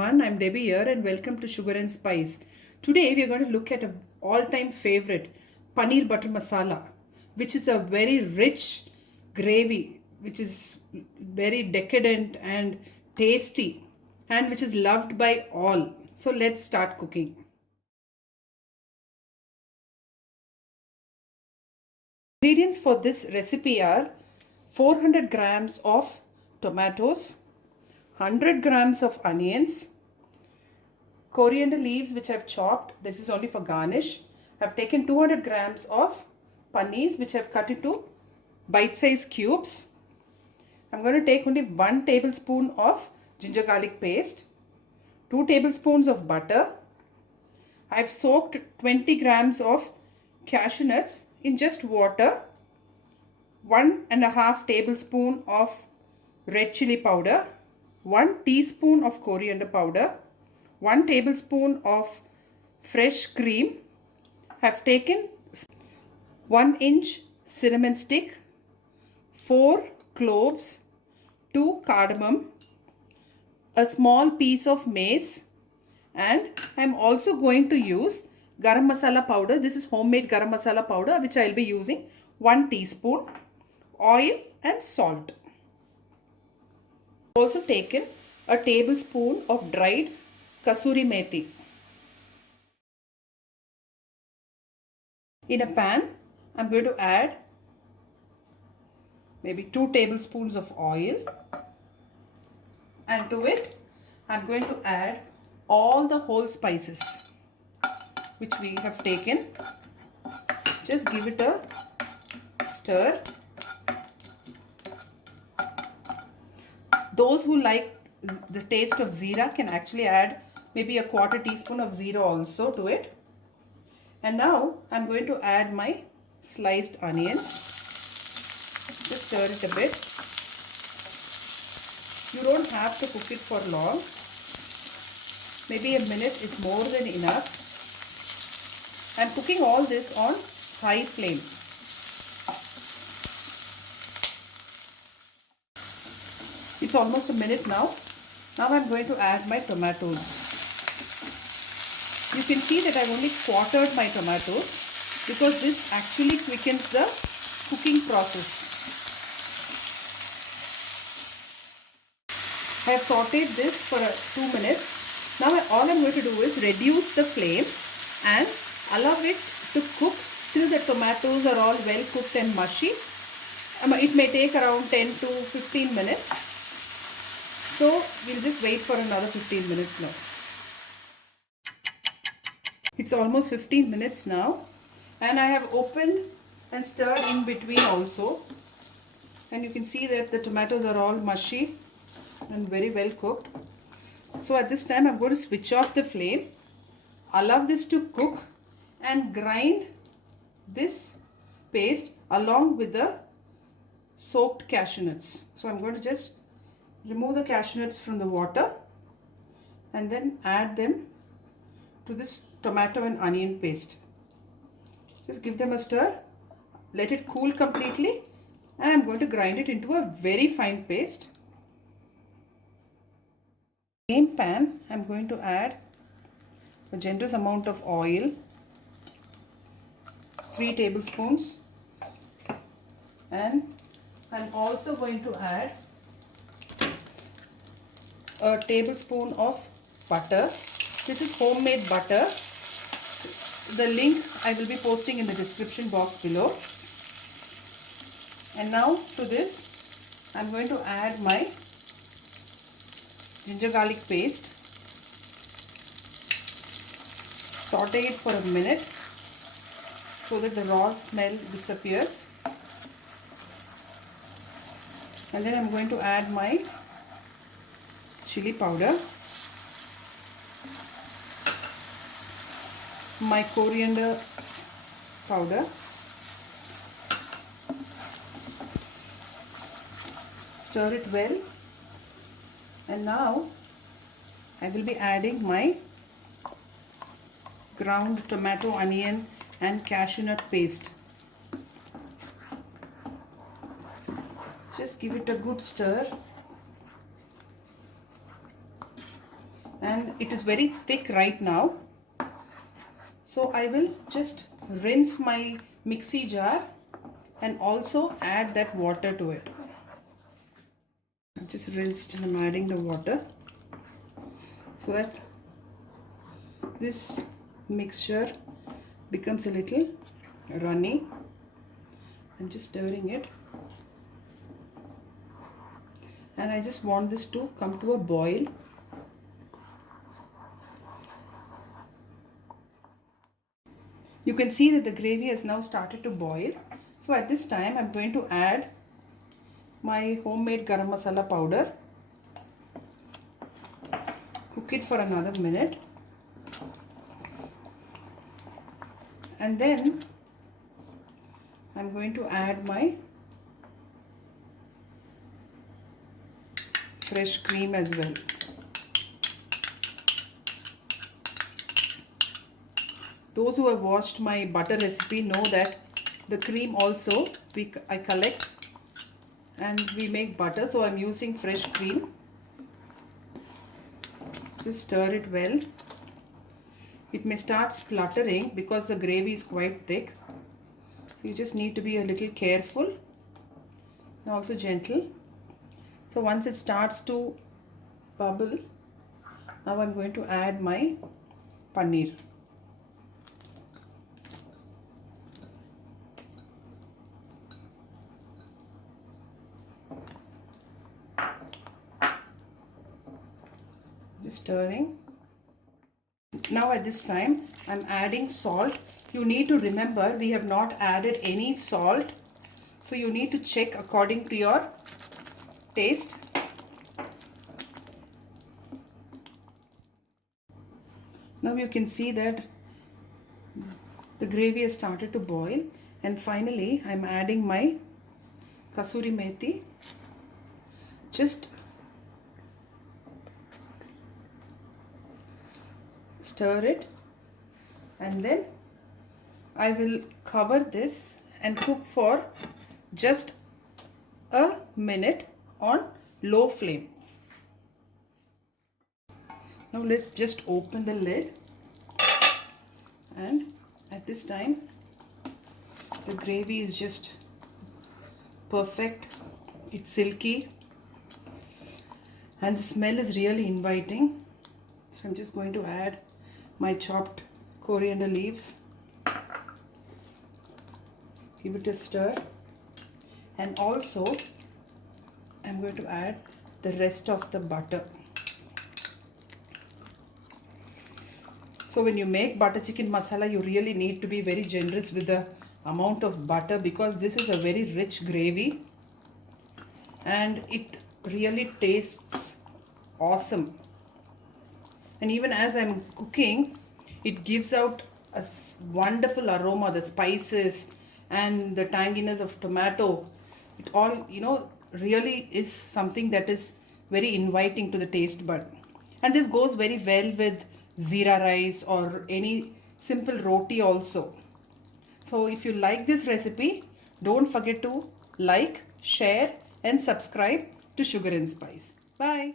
I'm Debbie here and welcome to Sugar and Spice. Today we are going to look at an all-time favorite, Paneer Butter Masala, which is a very rich gravy, which is very decadent and tasty and which is loved by all. So let's start cooking. Ingredients for this recipe are 400 grams of tomatoes, 100 grams of onions, coriander leaves which I've chopped. This is only for garnish. I've taken 200 grams of paneers which I've cut into bite-sized cubes. I'm going to take only 1 tablespoon of ginger garlic paste, 2 tablespoons of butter. I've soaked 20 grams of cashew nuts in just water, 1.5 tablespoon of red chili powder, 1 teaspoon of coriander powder, 1 tablespoon of fresh cream. I've taken 1-inch cinnamon stick, 4 cloves, 2 cardamom, a small piece of mace, and I'm also going to use garam masala powder. This is homemade garam masala powder which I'll be using 1 teaspoon, oil and salt. I've also taken a tablespoon of dried kasuri methi. In a pan, I'm going to add maybe 2 tablespoons of oil, and to it I'm going to add all the whole spices which we have taken. Just give it a stir. Those who like the taste of zeera can actually add maybe a 1/4 teaspoon of zeera also to it. And now I'm going to add my sliced onions. Just stir it a bit. You don't have to cook it for long. Maybe a minute is more than enough. I'm cooking all this on high flame. It's almost a minute now. Now I'm going to add my tomatoes. You can see that I've only quartered my tomatoes because this actually quickens the cooking process. I have sauteed this for 2 minutes. Now all I'm going to do is reduce the flame and allow it to cook till the tomatoes are all well cooked and mushy. It may take around 10 to 15 minutes. So we'll just wait for another 15 minutes now. It's almost 15 minutes now, and I have opened and stirred in between also, and you can see that the tomatoes are all mushy and very well cooked. So at this time I'm going to switch off the flame, allow this to cook and grind this paste along with the soaked cashew nuts. So I'm going to just remove the cashew nuts from the water and then add them to this tomato and onion paste. Just give them a stir, let it cool completely, and I'm going to grind it into a very fine paste. Same pan, I'm going to add a generous amount of oil, 3 tablespoons, and I'm also going to add a tablespoon of butter. This is homemade butter. The link I will be posting in the description box below. And now to this I'm going to add my ginger garlic paste. Saute it for a minute so that the raw smell disappears. And then I'm going to add my chili powder, my coriander powder, stir it well, and now I will be adding my ground tomato, onion and cashew nut paste. Just give it a good stir. and it is very thick right now. So I will just rinse my mixie jar and also add that water to it. I've just rinsed and I'm adding the water so that this mixture becomes a little runny. I'm just stirring it, and I just want this to come to a boil. You can see that the gravy has now started to boil. So at this time I'm going to add my homemade garam masala powder. Cook it for another minute, and then I'm going to add my fresh cream as well. Those who have watched my butter recipe know that the cream also I collect and we make butter, so I'm using fresh cream. Just stir it well. It may start spluttering because the gravy is quite thick. So you just need to be a little careful and also gentle. So once it starts to bubble, now I'm going to add my paneer. Just stirring. Now at this time I'm adding salt. You need to remember we have not added any salt, so you need to check according to your taste. Now you can see that the gravy has started to boil, and finally I'm adding my kasuri methi. Just stir it, and then I will cover this and cook for just a minute on low flame. Now let's just open the lid, and at this time the gravy is just perfect. It's silky and the smell is really inviting. So I'm just going to add my chopped coriander leaves. Give it a stir, and also I'm going to add the rest of the butter. So when you make butter chicken masala, you really need to be very generous with the amount of butter, because this is a very rich gravy and it really tastes awesome. And even as I'm cooking, it gives out a wonderful aroma, the spices and the tanginess of tomato. It all, really is something that is very inviting to the taste bud. And this goes very well with zira rice or any simple roti also. So if you like this recipe, don't forget to like, share and subscribe to Sugar and Spice. Bye.